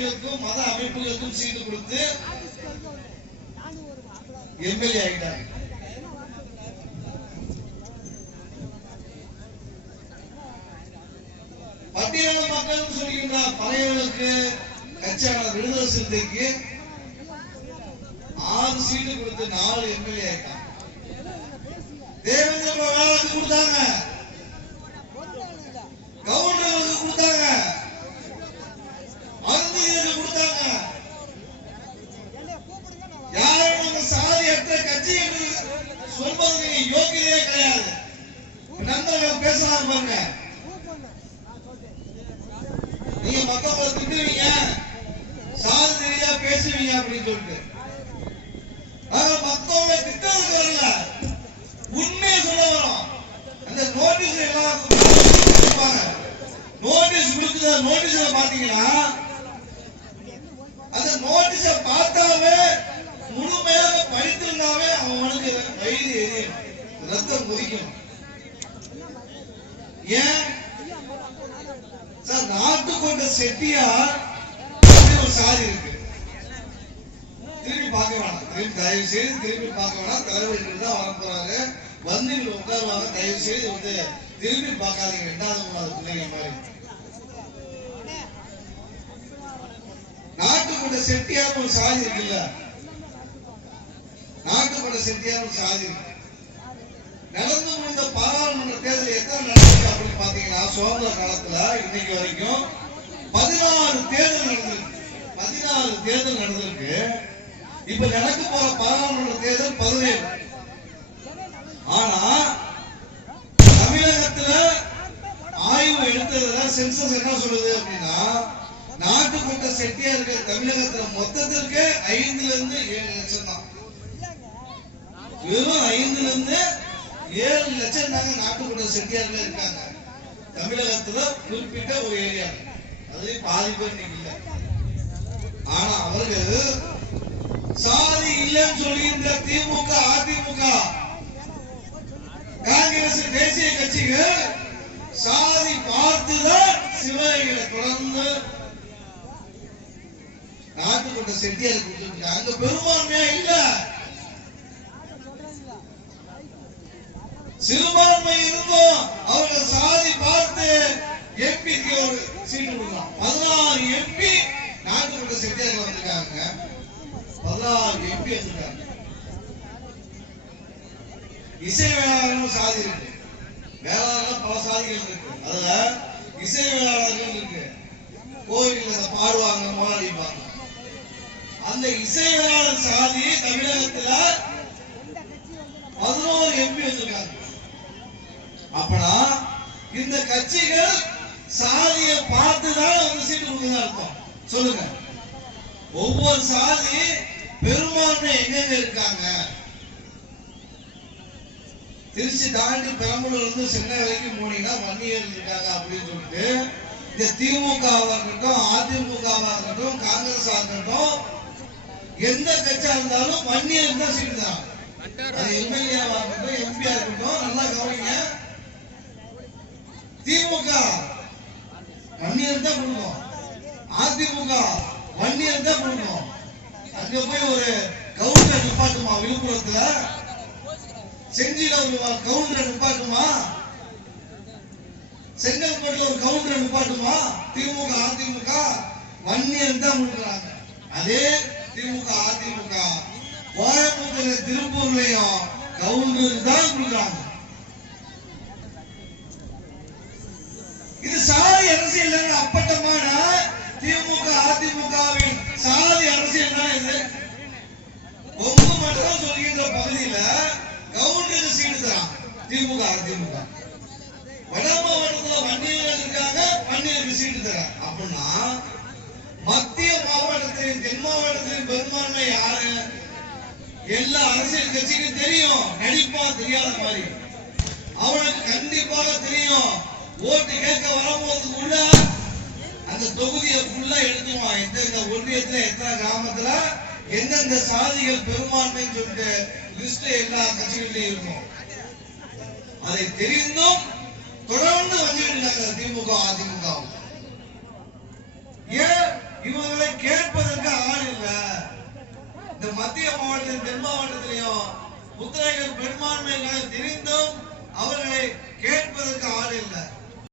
கட்சிகளுக்கும் மத அமைப்புகளுக்கும் சீட்டு கொடுத்து எம்எல்ஏ ஆகிட்டாங்க. பட்டியல மக்கள் சொல்கின்ற பழையவர்களுக்கு கட்சியான விடுதலை சிறுத்தைக்கு 6 சீட்டு கொடுத்து 4 எம்எல்ஏ ஆகிட்டாங்க. தேவேந்திர வேளாக்கு கொடுத்தாங்க, கவுண்டர்களுக்கு கொடுத்தாங்க, அருந்ததியருக்கு கொடுத்தாங்க. யாரும் நம்ம சாதியற்ற கட்சி என்று சொல்வதற்கு யோகியதே கிடையாது. நண்பர்கள் பேசலாம் பாருங்க. நீங்க மக்களை திட்டுவீங்க, சாதி ரீதியா பேசுவீங்க அப்படின்னு சொல்லிட்டு. மக்களை திட்டத்துக்கு வரல, உண்மையை சொல்ல வரோம். அந்த நோட்டீஸ் எல்லாம் நோட்டீஸ் கொடுக்குற நோட்டீஸ்ல பாத்தீங்கன்னா அந்த நோட்டீஸ பார்த்தாவே முழுமையாக படித்திருந்தாவே அவனுக்கு வயிறு எரியும், ரத்தம் கொதிக்கும். ஏன் சார்? நாட்டுக்கோட்டை செட்டியார் ஒரு சாதி இருக்கு. திரும்பி பார்க்க வேணாம், தயவு செய்து திரும்பி பார்க்க வேணாம். தலைவர் தான் வர போறாரு, வந்து உட்காருவாங்க. தயவு செய்து வந்து திரும்பி பார்க்காதீங்க. 2வது 3வது பிள்ளைங்க மாதிரி. நாட்டுக்கோட்டை செட்டியார் ஒரு சாதி இருக்குல்ல, நாட்டுக்கோட்டை செட்டியார் ஒரு சாதி இருக்கு. நடந்து முடிந்த பாராளுமன்ற தேர்தல் எத்தனை நடந்துச்சு அப்படின்னு பாத்தீங்கன்னா, சுதந்திர காலத்துல இன்னைக்கு வரைக்கும் 14 தேர்தல் நடந்திருக்கு. 14 தேர்தல் நடந்திருக்கு. இப்ப நடக்க போற பாராளுமன்ற தேர்தல் 17. ஆனா தமிழகத்துல ஆய்வு எடுத்ததுல சென்சஸ் என்ன சொல்லுது அப்படின்னா, நாட்டுக்கோட்டை செட்டியாருக்கு தமிழகத்துல மொத்தத்திற்கு 5 ல இருந்து 7 லட்சம் தான். வெறும் 5 ல இருந்து 7 லட்சம் தாங்க நாட்டுக்கோட்டை செட்டியார்கள் இருக்காங்க தமிழகத்துல குறிப்பிட்ட ஒரு ஏரியா. அது பாதி பேர் இல்ல. ஆனா அவர்கள் சாதி இல்லைன்னு சொல்கின்ற திமுக, அதிமுக, காங்கிரஸ், தேசிய கட்சிகள் சாதி பார்த்துதான் சிவகங்கையில தொடர்ந்து நாட்டுக்கோட்டை செட்டியார் கொடுத்துருக்காங்க. அங்க பெரும்பான்மையா இல்ல, சிறுபான்மை இருந்தும் அவர்கள் சாதி பார்த்து எம்பிக்கு ஒரு சீட்டு கொடுக்கலாம். 16 எம்பி நாட்டுக்கோட்டை செட்டியார்கள் வந்திருக்காங்க. 16 எம்பி வந்திருக்காங்க. இசை வேளாளர்கள் சாதி இருக்கு, வேளாளர்கள் பல சாதிகள் இருக்கு. அதுல இசை வேளாளர்கள் இருக்கு. கோயில்ல பாடுவாங்க, மோனடிப்பாங்க. அந்த இசை வேளாளர் சாதி தமிழகத்துல 11 எம்பி வந்திருக்காங்க. அப்பனா இந்த கட்சிகள் சாதியை பார்த்துதான் ஒரு சீட்டு கொடுக்குறது அர்த்தம். சொல்லுங்க, ஒவ்வொரு சாதி பெரும்பான்மை எங்க இருக்காங்க? திருச்சி தாண்டி பெரம்பலூர்ல இருந்து சென்னை வரைக்கும் போனீங்கன்னா வன்னியர் இருக்காங்க அப்படின்னு சொல்லிட்டு இந்த திமுகவா இருக்கட்டும், அதிமுகவா இருக்கட்டும், காங்கிரஸா இருக்கட்டும், எந்த கட்சியா இருந்தாலும் வன்னியர் தான் சீட்டு தான். அது எம்எல்ஏவா இருக்கட்டும், எம்பியா இருக்கட்டும். நல்லா கவனிங்க, திமுக வன்னியர் தான் கொடுக்கும், அதிமுக வன்னியர் தான் கொடுக்கும். அங்க போய் ஒரு கவுண்டர் நிப்பாட்டுமா? விழுப்புரத்துல செஞ்சில ஒரு கவுண்டர் நிப்பாட்டுமா? செங்கல்பட்டுல ஒரு கவுண்டர் நிப்பாட்டுமா? திமுக, அதிமுக வன்னியர் தான் கொடுக்குறாங்க. அதே திமுக, அதிமுக கோயம்புத்தூர்ல, திருப்பூர்லயும் கவுண்டர் தான் கொடுக்குறாங்க. இது சாதி அரசியல் அப்பட்டமான திமுக, அதிமுகவின் சாதி அரசியல் தான் இது. கொங்கு மண்டலம் சொல்கின்ற பகுதியில கவுண்டருக்கு சீட்டு தரான் திமுக, அதிமுக. வட மாவட்டத்துல வன்னியர்கள் இருக்காங்க, வன்னியருக்கு சீட்டு தரான். அப்படின்னா மத்திய மாவட்டத்தின், தென் மாவட்டத்தின் பெரும்பான்மை யாரு? எல்லா அரசியல் கட்சிக்கும் தெரியும். நடிப்பா தெரியாத மாதிரி அவனுக்கு கண்டிப்பாக தெரியும். ஓட்டு கேட்க வரும்போதுக்குள்ள அந்த தொகுதியை ஃபுல்லா எடுத்துவான். எந்தெந்த ஒன்றியத்துல, எத்தனை கிராமத்துல எந்தெந்த சாதிகள் பெரும்பான்மைன்னு சொல்லிட்டு லிஸ்ட் எல்லா கட்சிகள்லயும் இருக்கும். அதை தெரிந்தும் தொடர்ந்து வந்துட்டு இருக்காங்க திமுக, அதிமுக. ஏன் இவங்களை மாவட்டத்திலும் தென் மாவட்டத்திலையும் முத்திரைகள் பெரும்பான்மையாக தெரிந்தும் அவர்களை கேட்பதற்கு ஆள் இல்லை.